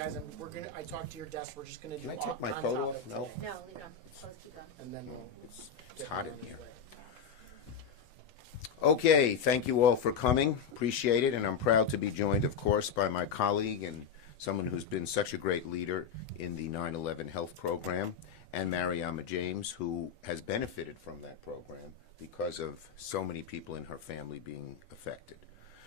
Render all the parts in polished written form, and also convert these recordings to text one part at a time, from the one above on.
guys, and we're gonna. I talked to your desk. We're just gonna do. Can I take my coat off? No. No, leave it on. Let's keep going. And then It's hot in here. Okay, thank you all for coming. Appreciate it, and I'm proud to be joined, of course, by my colleague and someone who's been such a great leader in the 9/11 health program, and Mariama James, who has benefited from that program because of so many people in her family being affected.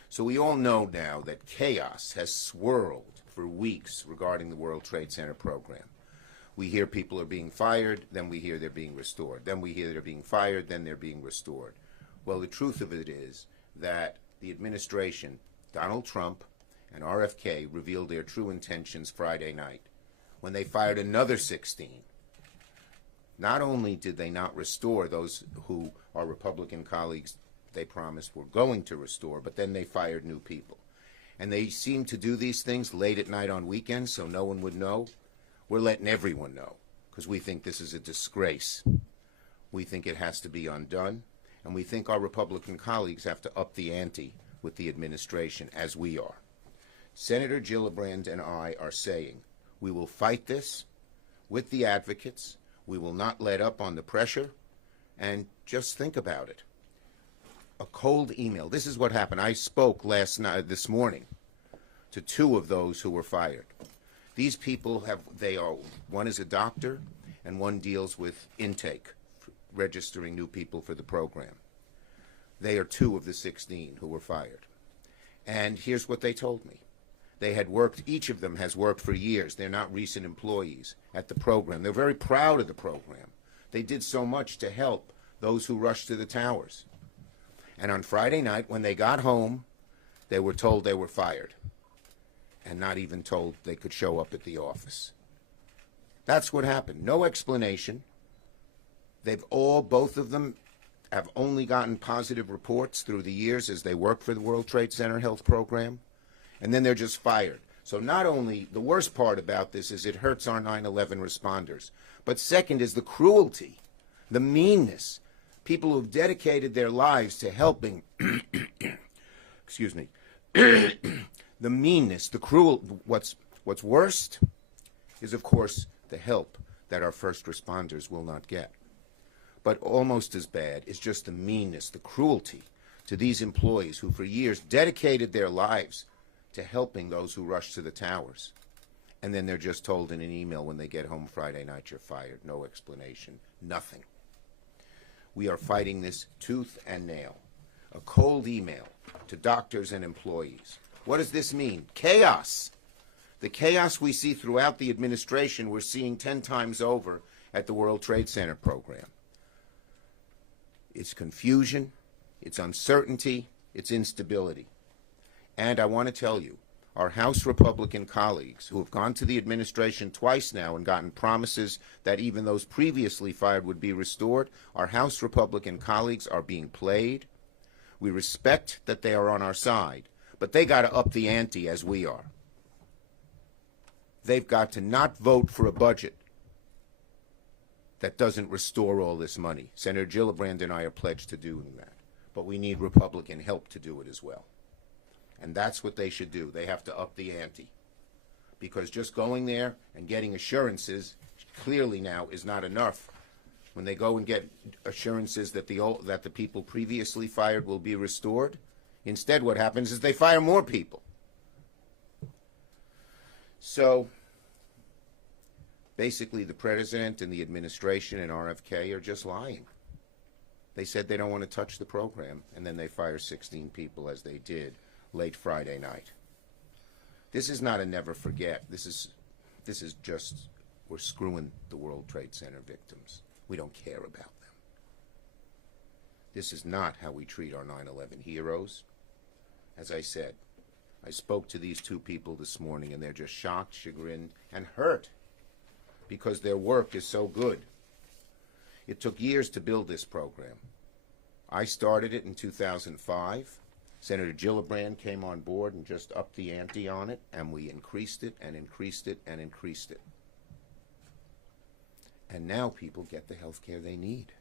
So we all know now that chaos has swirled for weeks regarding the World Trade Center program. We hear people are being fired, then we hear they're being restored. Then we hear they're being fired, then they're being restored. Well, the truth of it is that the administration, Donald Trump and RFK, revealed their true intentions Friday night when they fired another 16. Not only did they not restore those who our Republican colleagues they promised were going to restore, but then they fired new people. And they seem to do these things late at night on weekends so no one would know. We're letting everyone know because we think this is a disgrace. We think it has to be undone, and we think our Republican colleagues have to up the ante with the administration, as we are. Senator Gillibrand and I are saying we will fight this with the advocates. We will not let up on the pressure, and just think about it. A cold email. This is what happened. I spoke this morning to two of those who were fired. These people one is a doctor and one deals with intake, registering new people for the program. They are two of the 16 who were fired. And here's what they told me. They had worked, each of them has worked for years. They're not recent employees at the program. They're very proud of the program. They did so much to help those who rushed to the towers. And on Friday night, when they got home, they were told they were fired and not even told they could show up at the office. That's what happened. No explanation. Both of them have only gotten positive reports through the years as they work for the World Trade Center health program, and then they're just fired. So not only, the worst part about this is it hurts our 9/11 responders, but second is the cruelty, the meanness. People who've dedicated their lives to helping, excuse me, the meanness, the cruel, what's worst is, of course, the help that our first responders will not get. But almost as bad is just the meanness, the cruelty to these employees who for years dedicated their lives to helping those who rushed to the towers. And then they're just told in an email when they get home Friday night, you're fired. No explanation, nothing. We are fighting this tooth and nail. A cold email to doctors and employees. What does this mean? Chaos. The chaos we see throughout the administration, we're seeing 10 times over at the World Trade Center program. It's confusion, it's uncertainty, it's instability. And I want to tell you, our House Republican colleagues who have gone to the administration twice now and gotten promises that even those previously fired would be restored, our House Republican colleagues are being played. We respect that they are on our side, but they got to up the ante as we are. They've got to not vote for a budget that doesn't restore all this money. Senator Gillibrand and I are pledged to doing that, but we need Republican help to do it as well. And that's what they should do. They have to up the ante. Because just going there and getting assurances clearly now is not enough. When they go and get assurances that the people previously fired will be restored, instead what happens is they fire more people. So basically the president and the administration and RFK are just lying. They said they don't want to touch the program, and then they fire 16 people as they did late Friday night. This is not a never forget. This is just, we're screwing the World Trade Center victims. We don't care about them. This is not how we treat our 9/11 heroes. As I said, I spoke to these two people this morning, and they're just shocked, chagrined, and hurt because their work is so good. It took years to build this program. I started it in 2005. Senator Gillibrand came on board and just upped the ante on it, and we increased it and increased it and increased it. And now people get the health care they need.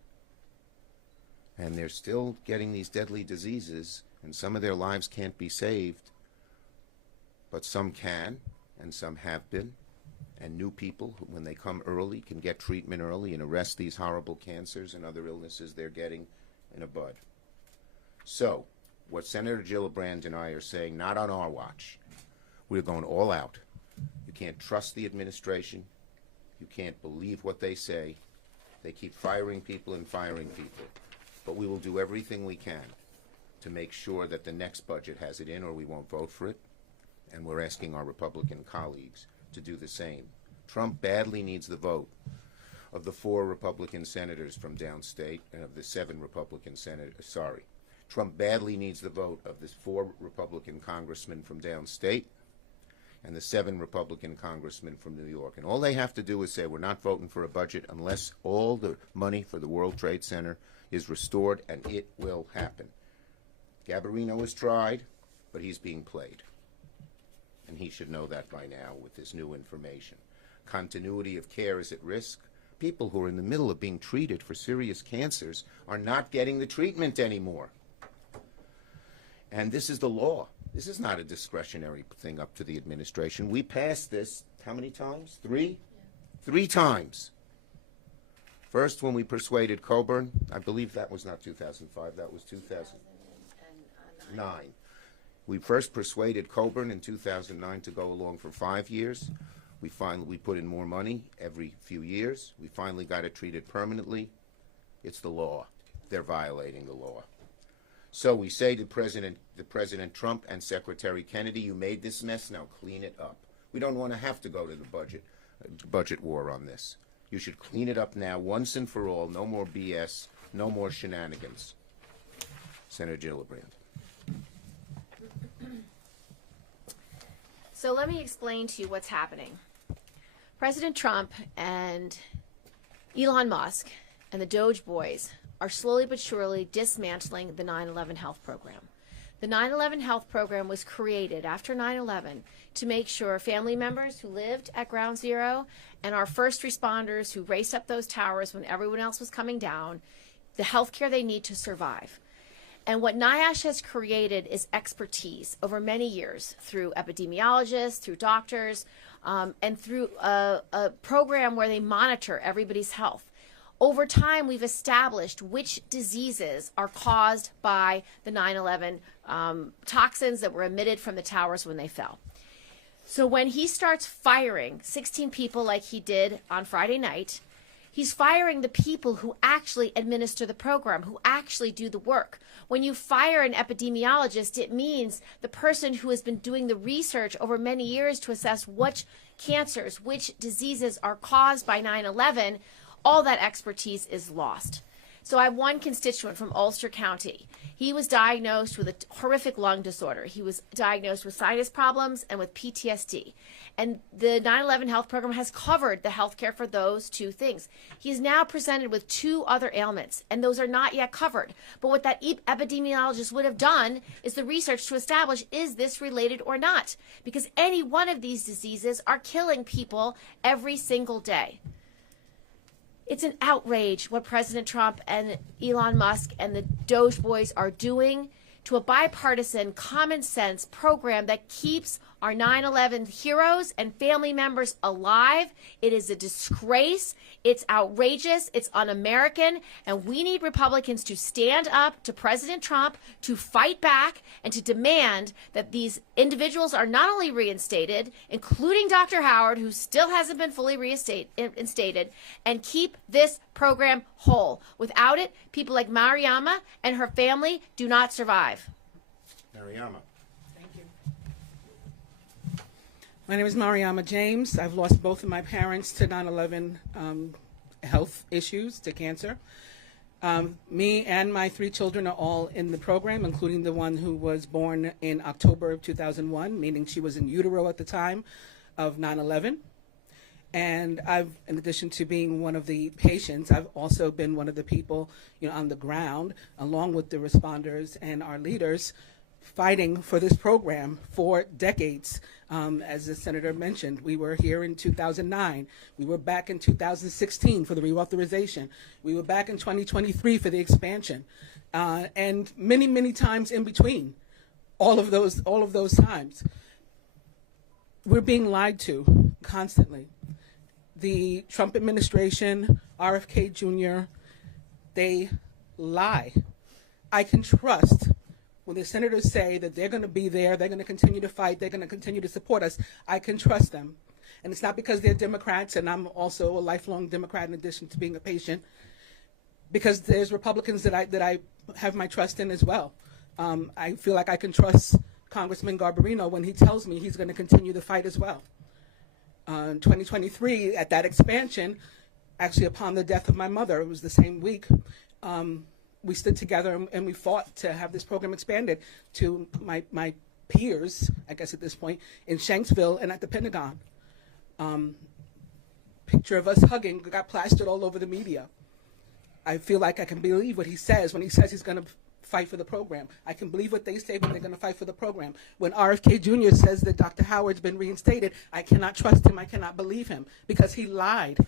And they're still getting these deadly diseases, and some of their lives can't be saved, but some can, and some have been. And new people, when they come early, can get treatment early and arrest these horrible cancers and other illnesses they're getting in a bud. So, what Senator Gillibrand and I are saying, not on our watch. We're going all out. You can't trust the administration. You can't believe what they say. They keep firing people and firing people. But we will do everything we can to make sure that the next budget has it in, or we won't vote for it. And we're asking our Republican colleagues to do the same. Trump badly needs the vote of the 4 Republican senators from downstate and of the 7 Republican senators. Sorry. Trump badly needs the vote of the 4 Republican congressmen from downstate and the 7 Republican congressmen from New York. And all they have to do is say, we're not voting for a budget unless all the money for the World Trade Center is restored, and it will happen. Gabarino has tried, but he's being played. And he should know that by now with this new information. Continuity of care is at risk. People who are in the middle of being treated for serious cancers are not getting the treatment anymore. And this is the law. This is not a discretionary thing up to the administration. We passed this, how many times? 3? Yeah. 3 times. First, when we persuaded Coburn, I believe that was not 2005, that was 2009. We first persuaded Coburn in 2009 to go along for 5 years. We put in more money every few years. We finally got it treated permanently. It's the law. They're violating the law. So we say to President Trump and Secretary Kennedy, you made this mess, now clean it up. We don't want to have to go to the budget war on this. You should clean it up now, once and for all. No more BS, no more shenanigans. Senator Gillibrand. So let me explain to you what's happening. President Trump and Elon Musk and the Doge boys are slowly but surely dismantling the 9/11 health program. The 9/11 health program was created after 9/11 to make sure family members who lived at Ground Zero and our first responders who raced up those towers when everyone else was coming down, the health care they need to survive. And what NIOSH has created is expertise over many years through epidemiologists, through doctors, and through a program where they monitor everybody's health. Over time, we've established which diseases are caused by the 9/11 toxins that were emitted from the towers when they fell. So when he starts firing 16 people like he did on Friday night, he's firing the people who actually administer the program, who actually do the work. When you fire an epidemiologist, it means the person who has been doing the research over many years to assess which cancers, which diseases are caused by 9/11, all that expertise is lost. So I have one constituent from Ulster County. He was diagnosed with a horrific lung disorder. He was diagnosed with sinus problems and with PTSD. And the 9/11 health program has covered the health care for those 2 things. He's now presented with 2 other ailments, and those are not yet covered. But what that epidemiologist would have done is the research to establish, is this related or not? Because any one of these diseases are killing people every single day. It's an outrage what President Trump and Elon Musk and the Doge boys are doing to a bipartisan, common sense program that keeps our 9/11 heroes and family members alive. It is a disgrace. It's outrageous. It's un-American. And we need Republicans to stand up to President Trump, to fight back, and to demand that these individuals are not only reinstated, including Dr. Howard, who still hasn't been fully reinstated, and keep this program whole. Without it, people like Mariama and her family do not survive. Mariama. My name is Mariama James. I've lost both of my parents to 9/11 health issues, to cancer. Me and my 3 children are all in the program, including the one who was born in October of 2001, meaning she was in utero at the time of 9/11. And I've, in addition to being one of the patients, I've also been one of the people, on the ground, along with the responders and our leaders, fighting for this program for decades. As the senator mentioned, we were here in 2009. We were back in 2016 for the reauthorization. We were back in 2023 for the expansion, and many, many times in between all of those times. we're being lied to constantly. The Trump administration, RFK Jr., they lie. I can trust when the senators say that they're going to be there, they're going to continue to fight, they're going to continue to support us. I can trust them. And it's not because they're Democrats, and I'm also a lifelong Democrat in addition to being a patient, because there's Republicans that I have my trust in as well. I feel like I can trust Congressman Garbarino when he tells me he's going to continue the fight as well. In 2023, at that expansion, actually upon the death of my mother, it was the same week, we stood together and we fought to have this program expanded to my peers, I guess at this point, in Shanksville and at the Pentagon. Picture of us hugging got plastered all over the media. I feel like I can believe what he says when he says he's going to fight for the program. I can believe what they say when they're going to fight for the program. When RFK Jr. says that Dr. Howard's been reinstated, I cannot trust him. I cannot believe him because he lied.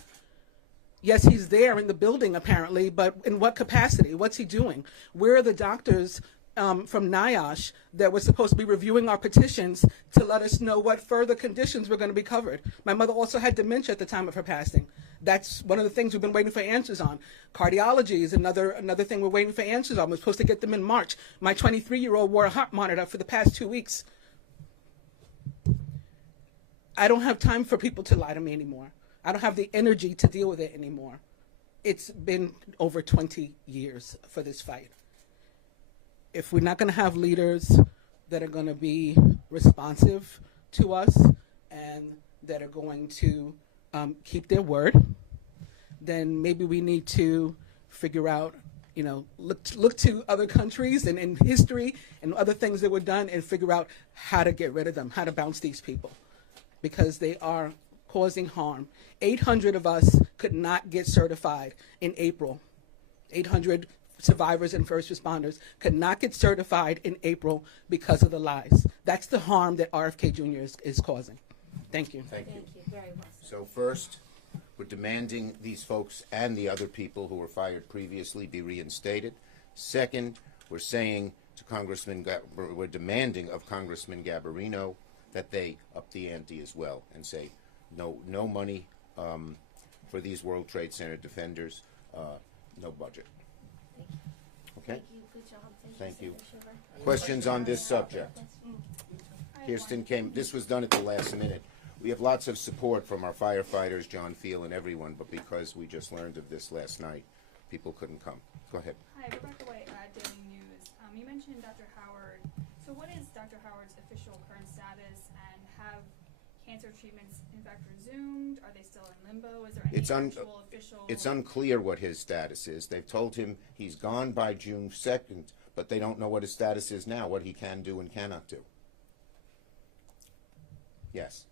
Yes, he's there in the building apparently, but in what capacity? What's he doing? Where are the doctors from NIOSH that were supposed to be reviewing our petitions to let us know what further conditions were going to be covered? My mother also had dementia at the time of her passing. That's one of the things we've been waiting for answers on. Cardiology is another thing we're waiting for answers on. We're supposed to get them in March. My 23-year-old wore a heart monitor for the past 2 weeks. I don't have time for people to lie to me anymore. I don't have the energy to deal with it anymore. It's been over 20 years for this fight. If we're not going to have leaders that are going to be responsive to us and that are going to keep their word, then maybe we need to figure out, look to other countries and in history and other things that were done and figure out how to get rid of them, how to bounce these people, because they are causing harm. 800 of us could not get certified in April. 800 survivors and first responders could not get certified in April because of the lies. That's the harm that RFK Jr. is causing. Thank you. Thank you. Thank you very much. So first, we're demanding these folks and the other people who were fired previously be reinstated. Second, we're saying to we're demanding of Congressman Garbarino that they up the ante as well and say no money for these World Trade Center defenders, no budget. Okay? Thank you. Good job. Thank you. Senator Schumer. Questions on this subject? Kirsten came, this was done at the last minute. We have lots of support from our firefighters, John Field, and everyone, but because we just learned of this last night, people couldn't come. Go ahead. Hi, Rebecca White, Daily News. You mentioned Dr. Howard. So what is Dr. Howard's official current status, and have cancer treatments in fact resumed? Are they still in limbo? Is there any actual official... It's unclear what his status is. They've told him he's gone by June 2nd, but they don't know what his status is now, what he can do and cannot do. Yes.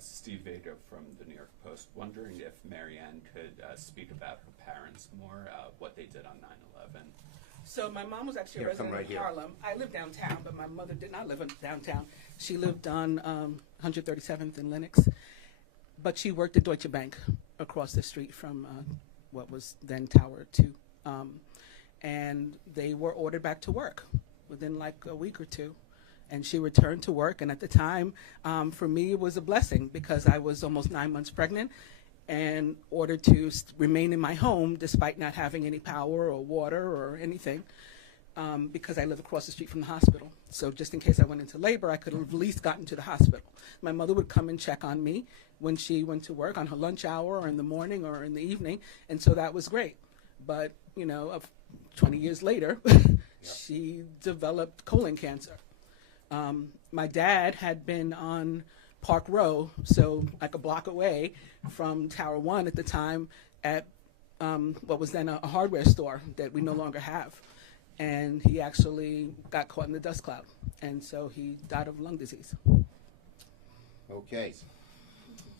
Steve Vega from the New York Post, wondering if Marianne could speak about her parents more, what they did on 9/11. So my mom was actually Here, a resident come right of here. Harlem. I live downtown, but my mother did not live in downtown. She lived on 137th and Lenox, but she worked at Deutsche Bank across the street from what was then Tower 2. And they were ordered back to work within like a week or two. And she returned to work, and at the time, for me, it was a blessing because I was almost 9 months pregnant and ordered to remain in my home despite not having any power or water or anything because I live across the street from the hospital. So just in case I went into labor, I could have at least gotten to the hospital. My mother would come and check on me when she went to work on her lunch hour or in the morning or in the evening, and so that was great. But, 20 years later, she developed colon cancer. My dad had been on Park Row, so like a block away from Tower 1 at the time at what was then a hardware store that we no longer have. And he actually got caught in the dust cloud, and so he died of lung disease. Okay.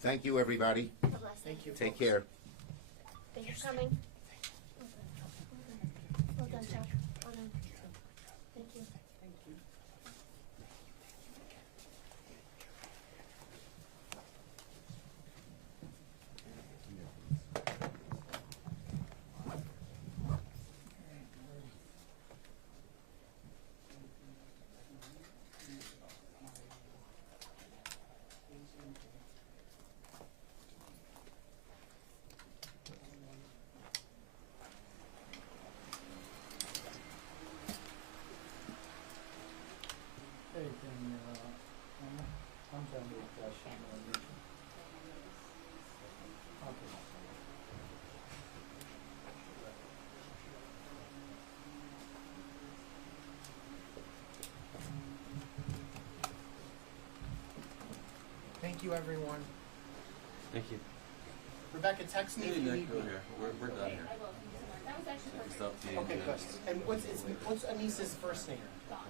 Thank you, everybody. Thank you. Take care. Thanks for coming. Well done, Chuck. Well done. Thank you. you, everyone. Thank you. Rebecca, text me Hey, if you Nick, need go me. here. We're done here. I will. Thank you so much. That was actually Take perfect. this up to you. Okay, good. And what's Anissa's first name? Dawn.